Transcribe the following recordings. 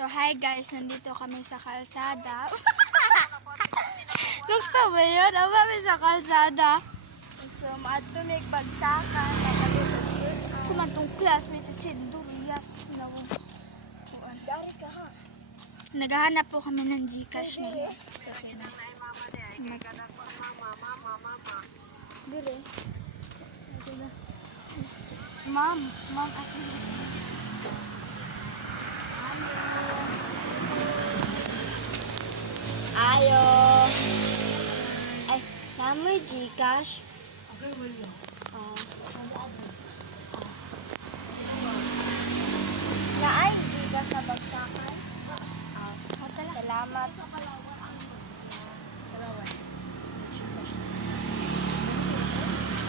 So, hi guys, nandito kami sa kalsada. Gusto ba yun? Ang kami sa kalsada. So, maatulig bagsakan. Kumantong classmate si Durias. Dari ka ha. Naghahanap po kami ng Gcash ngayon. Kasi Dire. Ma'am actually. Ayo. Ay, namoy Gcash. Okay, wala. Naay Gcash sa bagsakan. Salamat.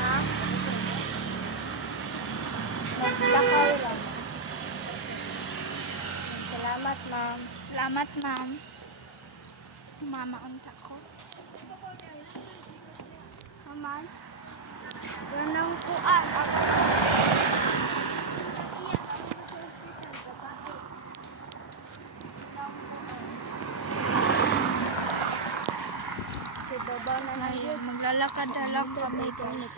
Ha? Naglakaw lang. Salamat, ma'am. Salamat, ma'am. Mama unta ko. Ma'am. Ganang kuan. Si baba na na Ay, maglalakad na lang kami guys.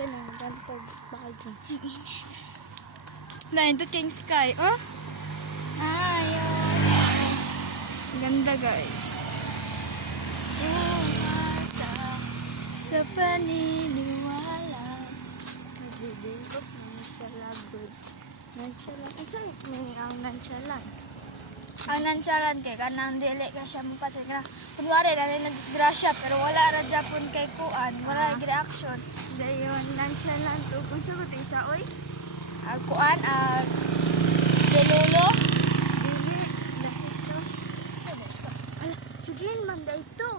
Dahil ito King Sky, oh. Ayun. Ganda guys. Sa paniniwala. Nagbibingkot ng salabod. Nonchalant. Saan ang nonchalant? Ang nonchalant kay kanang dili ka siya mapasig na. Kunwari na rin disgrasya pero wala ra Japon kay kuan, wala ra reaction. Dayon, nonchalant. O kung sagot isa, oy. Kuan delulo. Dili. Dahito. Ala, siglin man da ito.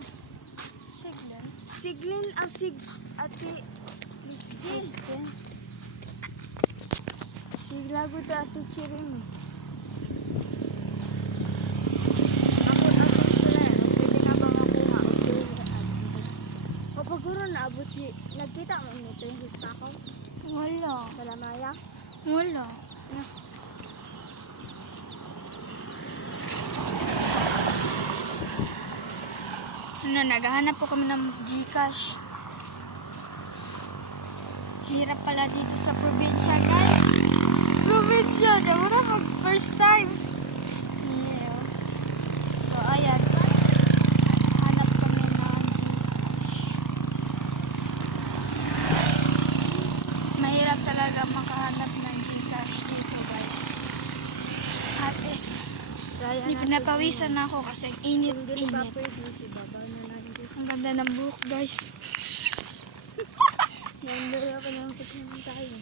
Sige. Siglin ang ati. Siglin. Siglago to ati chiring. Paguro na abot si nagkita mo nito yung gusto ko. Wala. Salamaya. Wala. Naghahanap po kami ng Gcash. Hirap pala dito sa probinsya, guys. Probinsya, diyan na mag first time. Yeah. So, ayan. Hanap kami ng Gcash. Mahirap talaga makahanap ng Gcash dito, guys. As is, hindi pinapawisan na ako kasi init-init. Si baba na lang. Ang ganda ng buhok, guys. Nandun ako ng pagkakas tayo.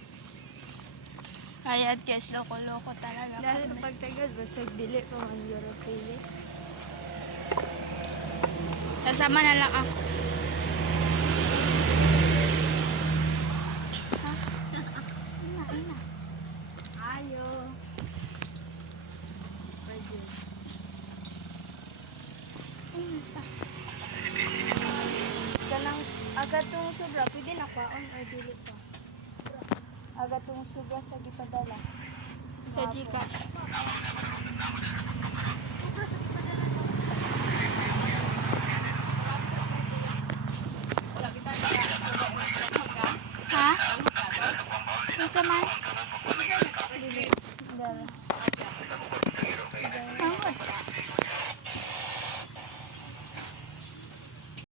Ayan, guys, loko-loko talaga. Dahil kami. pagtagal, basta dili ko ang Europe pili. Kasama na lang ako. Ha? Ina. Ayo. Pwede. Ay, nasa. Kanang agatong sobra, pwede na kwaon or dili pa? Agatong sobra sa gipadala. Sa Gcash.